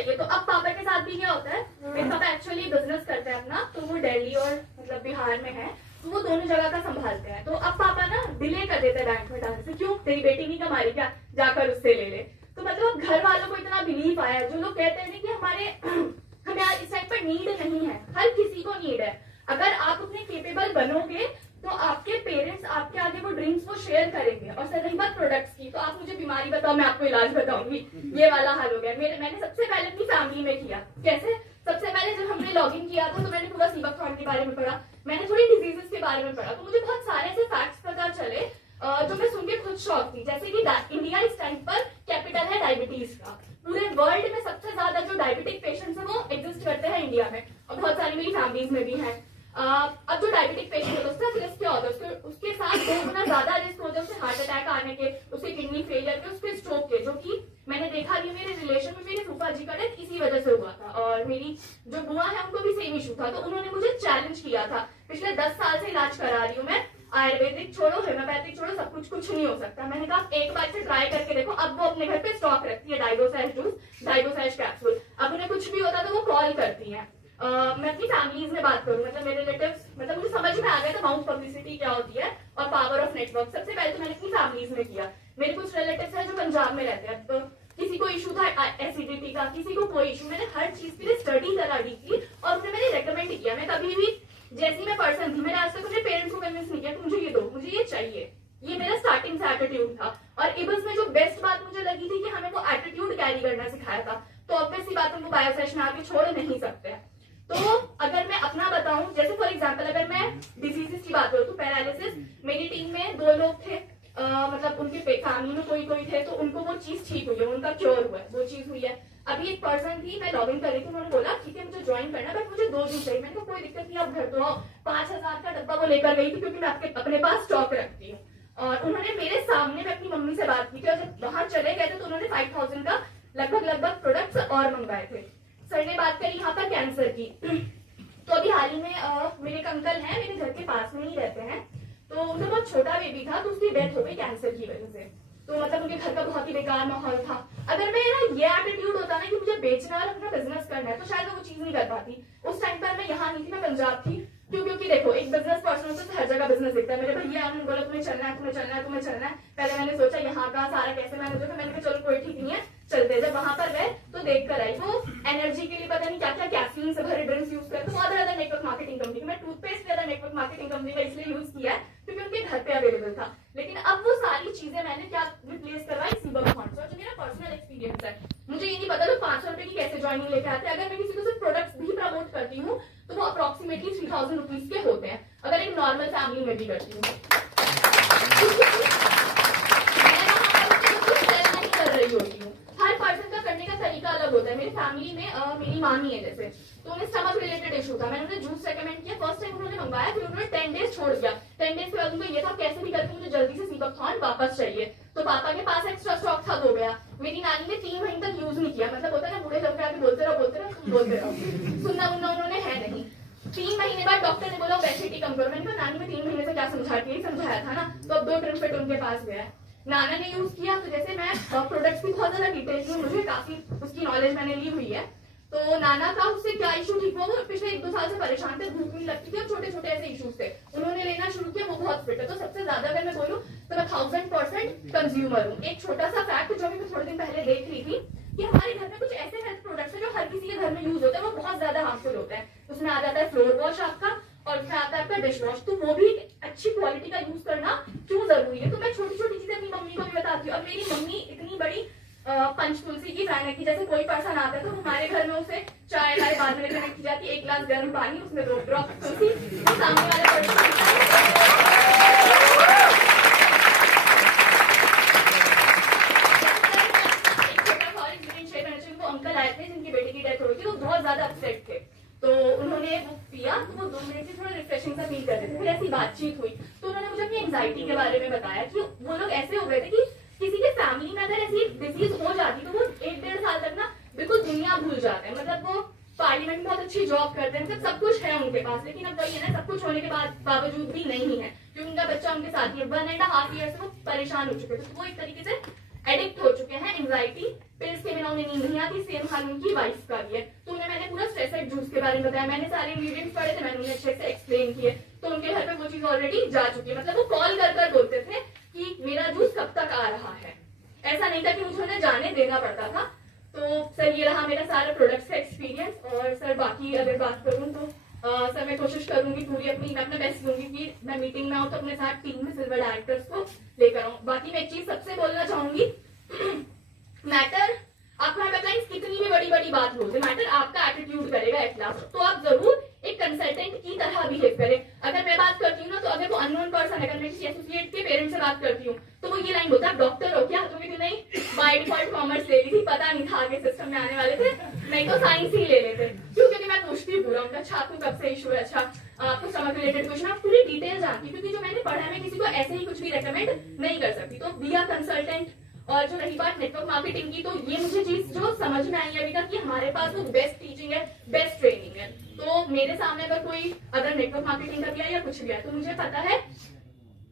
ये तो अब पापा के साथ भी क्या होता है, मेरे पापा एक्चुअली बिजनेस करते हैं अपना, तो वो दिल्ली और मतलब बिहार में है, तो वो दोनों जगह का संभालते हैं। तो अब पापा ना डिले कर देते हैं बैंक में डालने से, क्यों, तेरी बेटी नहीं कमा रही क्या, जाकर उससे ले ले। तो मतलब घर वालों को इतना बिलीव आया, जो लोग कहते हैं ना कि हमें आज इस टाइम पर नीड नहीं है, हर किसी को नीड है। अगर आप अपने केपेबल बनोगे तो आपके पेरेंट्स आपके आगे वो ड्रीम्स वो शेयर करेंगे। और सर रही बात प्रोडक्ट्स की, तो आप मुझे बीमारी बताओ, मैं आपको इलाज बताऊंगी, ये वाला हाल हो गया। मैंने सबसे पहले अपनी फैमिली में किया। कैसे? सबसे पहले जब हमने लॉगिन किया था तो मैंने पूरा सीबकथॉर्न के बारे में पढ़ा, मैंने थोड़ी डिजीजेस के बारे में पढ़ा, तो मुझे बहुत सारे ऐसे फैक्ट्स पता चले जो मैं सुन के खुद शॉक थी। जैसे कि इंडिया इस टाइम पर कैपिटल है डायबिटीज का, पूरे वर्ल्ड में सबसे ज्यादा जो डायबिटिक पेशेंट्स है वो एग्जिस्ट करते हैं इंडिया में, और बहुत सारी मेरी फैमिलीज में भी है। अब जो डायबिटिक पेशेंट होता है उसका रिस्क क्या होता है, उसके साथ 2 गुना ज्यादा रिस्क होता है उससे हार्ट अटैक आने के, उसके किडनी फेलियर के, उसके स्ट्रोक के, जो कि मैंने देखा भी मेरे रिलेशन में मेरे फूफा जी का डेथ इसी वजह से हुआ था। और मेरी जो बुआ है उनको भी सेम इशू था, तो उन्होंने मुझे चैलेंज किया था। पिछले 10 साल से इलाज करा रही हूँ मैं, आयुर्वेदिक छोड़ो, होम्योपैथिक छोड़ो, सब कुछ नहीं हो सकता। मैंने कहा एक बार से ट्राई करके देखो। अब वो अपने घर पे स्टॉक रखती है डाइगोसैश जूस, डाइगोसैश कैप्सूल। अब उन्हें कुछ भी होता तो वो कॉल करती है। मैं अपनी फैमिलीज में बात करूं, मतलब मेरे रिलेटिव्स, मतलब मुझे समझ में आ गया था माउथ पब्लिसिटी क्या होती है और पावर ऑफ नेटवर्क। सबसे पहले तो मैंने अपनी फैमिलीज में किया। मेरे कुछ रिलेटिव्स हैं जो पंजाब में रहते हैं, तो किसी को इशू था एसिडिटी का, किसी को कोई इशू। मैंने हर चीज के लिए स्टडी करा दी थी और उन्हें मैंने रेकमेंड किया। मैं कभी भी जैसी मैं पर्सन थी, मैंने आज तक अपने पेरेंट्स को कन्विंस नहीं किया कि मुझे ये दो, मुझे ये चाहिए। ये मेरा स्टार्टिंग से एटीट्यूड था। और इबस में जो बेस्ट बात मुझे लगी थी कि हमें वो एटीट्यूड कैरी करना सिखाया था। तो ऑब्वियस सी बात, उनको बायोसेश में आके छोड़ नहीं सकते। तो अगर मैं अपना बताऊं, जैसे फॉर एग्जांपल अगर मैं डिजीजेस की बात करूं तो पैरालिसिस, मेरी टीम में 2 लोग थे, मतलब उनके फैमिली में कोई थे, तो उनको वो चीज ठीक हुई है, उनका क्योर हुआ है, वो चीज हुई है। अभी एक पर्सन थी, मैं लॉगिन कर रही थी, उन्होंने बोला ठीक है मुझे ज्वाइन करना, बट मुझे 2 दिन चाहिए। मैंने कहा कोई दिक्कत नहीं, आप घर तो आओ। 5000 का डब्बा वो लेकर गई थी, क्योंकि मैं अपने पास स्टॉक रखती हूँ। और उन्होंने मेरे सामने में अपनी मम्मी से बात की थी, और जब वहां चले गए थे तो उन्होंने 5000 का लगभग प्रोडक्ट्स और मंगवाए थे। सर ने बात करी यहाँ पर कैंसर की, तो अभी हाल ही में मेरे एक अंकल हैं, मेरे घर के पास में ही रहते हैं, तो उनका बहुत छोटा बेबी था, तो उसकी डेथ हो गई कैंसर की वजह से। तो मतलब उनके घर का बहुत ही बेकार माहौल था। अगर मैं ना ये एटीट्यूड होता ना कि मुझे बेचना और अपना बिजनेस करना है, तो शायद मैं वो चीज नहीं कर पाती। उस टाइम पर मैं यहाँ नहीं थी, मैं पंजाब थी। क्योंकि देखो एक बिजनेस पर्सन तो हर जगह बिजनेस दिखता है। मेरे भैया उन्होंने बोला तुम्हें चलना है, तुम्हें चलना है, तुम्हें चलना है। पहले मैंने सोचा यहाँ का सारा कैसे मैनेज होगा, मैंने कहा चलो कोई ठीक नहीं है, चलते। जब वहां पर गए तो देख कर आई वो एनर्जी के लिए पता नहीं क्या क्या कैफीन से भरे ड्रिंक्स यूज करते, बहुत ज्यादा नेटवर्क मार्केटिंग कंपनी। मैं टूथपेस्ट ज्यादा नेटवर्क मार्केटिंग कंपनी का इसलिए यूज किया है क्योंकि उनके घर पे अवेलेबल था। लेकिन अब वो सारी चीजें मैंने क्या रिप्लेस करवाई, सीबकथॉर्न से। और जो मेरा पर्सनल एक्सपीरियंस है, मुझे ये नहीं पता लोग 500 रुपए की कैसे ज्वाइनिंग लेके आते हैं। अगर मैं किसी को सिर्फ प्रोडक्ट्स भी प्रमोट करती हूँ तो वो अप्रोक्सीमेटली 3000 रुपीज के होते हैं, अगर एक नॉर्मल फैमिली में भी करती हूँ। कर रही होती हूँ, हर पर्सन का करने का तरीका अलग होता है। मेरी फैमिली में मेरी मामी है जैसे, तो उन्हें स्टमक रिलेटेड इशू था, मैंने उन्हें जूस रेकमेंड किया। फर्स्ट टाइम उन्होंने मंगाया, फिर उन्होंने 10 डेज छोड़ दिया। 10 डेज के बाद उनको ये था कैसे भी करके मुझे जल्दी से सीबकथॉर्न वापस चाहिए। तो पापा के पास एक्स्ट्रा स्टॉक था, हो गया। मेरी नानी ने 3 महीने तक यूज नहीं किया, मतलब होता है ना बूढ़े लोग आगे बोलते रहो, सुनना उन्होंने है नहीं। 3 महीने बाद डॉक्टर ने बोला ओबेसिटी कम करो। मैंने कहा नानी में 3 महीने से क्या समझाती है, समझाया था ना। तो अब 2 ट्रिप उनके पास गया है, नाना ने यूज किया। तो जैसे मैं प्रोडक्ट्स की बहुत ज्यादा डिटेल में, मुझे काफी उसकी नॉलेज मैंने ली हुई है। तो नाना का उससे क्या इशू ठीक हुआ, वो पिछले 1-2 साल से परेशान थे, भूख नहीं लगती थी और छोटे छोटे ऐसे इश्यूज थे। उन्होंने लेना शुरू किया, वो बहुत फिट है। तो सबसे ज्यादा अगर मैं बोलूँ तो मैं 1000% कंज्यूमर हूँ। एक छोटा सा फैक्ट जो मैं थोड़े दिन पहले देख रही थी कि हमारे घर में कुछ ऐसे हेल्थ प्रोडक्ट्स है जो हर किसी के घर में यूज होते हैं, वो बहुत ज्यादा हार्मफुल होते हैं। उसमें आ जाता है फ्लोर वॉश आपका, और उसमें आता है आपका डिश वॉश। तो वो भी अच्छी क्वालिटी का यूज करना क्यों जरूरी है। तो मैं छोटी छोटी चीजें अपनी मम्मी को भी बताती हूँ। और मेरी मम्मी इतनी बड़ी पंचतुलसी की फैन है कि जैसे कोई पर्सन आता है तो हमारे घर में उसे चाय लाए बाद में कनेक्ट की जाती है, 1 गिलास गर्म पानी, उसमें 2 ड्रॉप तुलसी, तो सामने वाले पर्सन अंकल आए थे जिनकी बेटी की डेथ हो गई थी, वो बहुत ज्यादा अपसेट थे। तो उन्होंने वो पिया, तो वो 2 मिनट से थोड़ा रिफ्रेशिंग सा फील कर रहे थे। फिर ऐसी बातचीत हुई तो उन्होंने मुझे अपनी एंजाइटी के बारे में बताया कि वो लोग ऐसे हो गए थे कि किसी के फैमिली में अगर ऐसी डिजीज हो जाती तो वो 1-1.5 साल तक ना बिल्कुल दुनिया भूल जाते हैं। मतलब वो पार्लियामेंट में बहुत अच्छी जॉब करते हैं, मतलब सब कुछ है उनके पास, लेकिन अब वही है ना, सब कुछ होने के बावजूद भी नहीं है क्योंकि उनका बच्चा उनके साथ ही 1.5 ईयर से वो परेशान हो चुके थे। तो वो एक तरीके से एडिक्ट हो चुके हैं एंजाइटी पिल्स के बिना उन्हें नींद नहीं आती। सेम हाल उनकी वाइफ का भी है। तो उन्हें मैंने पूरा स्ट्रेस जूस के बारे में बताया, मैंने सारे इंग्रेडिएंट्स पढ़े थे, मैंने उन्हें अच्छे से एक्सप्लेन किए। तो उनके घर पे वो चीज ऑलरेडी जा चुकी है। मतलब वो कॉल कर कर बोलते थे कि मेरा जूस कब तक आ रहा है। ऐसा नहीं था कि मुझे उन्हें जाने देना पड़ता था। तो सर ये रहा मेरा सारा प्रोडक्ट्स का एक्सपीरियंस। और सर बाकी अगर बात करूँ तो सर मैं कोशिश करूंगी पूरी मैं अपना बेस्ट दूंगी कि मैं मीटिंग में आऊँ तो अपने साथ टीम में सिल्वर डायरेक्टर्स को लेकर आऊँ। बाकी मैं एक चीज सबसे बोलना चाहूंगी, मैटर आपको हेल्पलाइंस कितनी भी बड़ी बड़ी बात बोलते, मैटर आपका एटीट्यूड करेगा एट लास्ट। तो आप जरूर एक कंसल्टेंट की तरह बिहेव करें। अगर मैं बात करती हूँ ना, तो अगर वो अननोन पर्सन है, अगर मैं किसी एसोसिएट के पेरेंट्स से बात करती हूँ तो वो ये लाइन बोलता है, डॉक्टर हो क्या? तुम्हें नहीं बाय डिफॉल्ट कॉमर्स ले ली थी, पता नहीं था आगे सिस्टम में आने वाले थे, नहीं तो साइंस ही ले लेते। क्यों? क्योंकि मैं पूछती हूँ पूरा उनका, अच्छा आपको कब से इशू है, अच्छा आपको स्टमक रिलेटेड क्वेश्चन, आप पूरी डिटेल जानती हूँ। क्योंकि जो मैंने पढ़ा है मैं किसी को ऐसे ही कुछ भी रेकमेंड नहीं कर सकती। तो बी अ कंसल्टेंट। और जो रही बात नेटवर्क मार्केटिंग की, तो ये मुझे चीज जो समझ में आई अभी तक कि हमारे पास वो बेस्ट टीचिंग है, बेस्ट ट्रेनिंग है। तो मेरे सामने अगर कोई अगर नेटवर्क मार्केटिंग का भी है या कुछ भी है तो मुझे पता है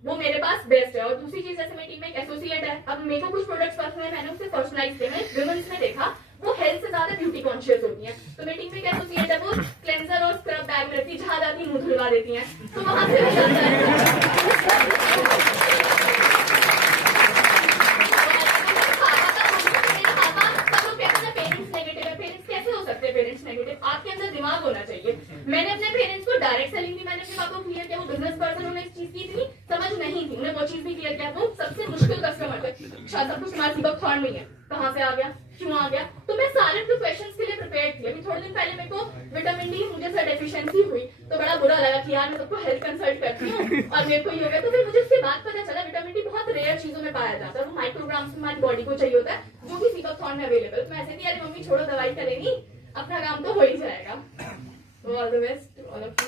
वो मेरे पास बेस्ट है। और दूसरी चीज, जैसे मेरी टीम में एक एसोसिएट है, अब मेरे को कुछ प्रोडक्ट्स पसंद है, मैंने उसे पर्सनलाइज किया। मैंने विमेंस में देखा वो हेल्थ से ज्यादा ब्यूटी कॉन्शियस होती है। तो मेरी टीम में एक एसोसिएट है, वो क्लेंजर और स्क्रब बैग में रखती है, जहां जाती मुंह धुलवा देती है। तो वहां से पेरेंट्स नेगेटिव, आपके अंदर दिमाग होना चाहिए। मैंने अपने पेरेंट्स को डायरेक्ट सेलिंग भी मैंने अपने पापा को क्लियर किया, वो बिजनेस पर्सन, उन्हें इस चीज की इतनी समझ नहीं थी, उन्हें वो चीज भी क्लियर किया। वो सबसे मुश्किल कस्टमर थे, शायद सब कुछ तुम्हारे दीपक थॉर्न में है, कहाँ से आ गया, क्यों आ गया। तो मैं सारे क्वेश्चंस के लिए प्रिपेयर थी। अभी थोड़े दिन पहले मेरे को विटामिन डी मुझे सर डेफिशिएंसी हुई, तो बड़ा बुरा लगा कि यार मैं सबको हेल्थ कंसल्ट करती हूँ और मेरे को ही हो गया। तो फिर मुझे उसके बाद पता चला विटामिन डी बहुत रेयर चीजों में पाया जाता है, वो माइक्रोग्राम्स में हमारी बॉडी को चाहिए होता है, जो कि दीपक थॉर्न में अवेलेबल। तो मैं ऐसे थी, अरे मम्मी छोड़ो दवाई करेंगी, अपना काम तो हो ही जाएगा। All the best all of you.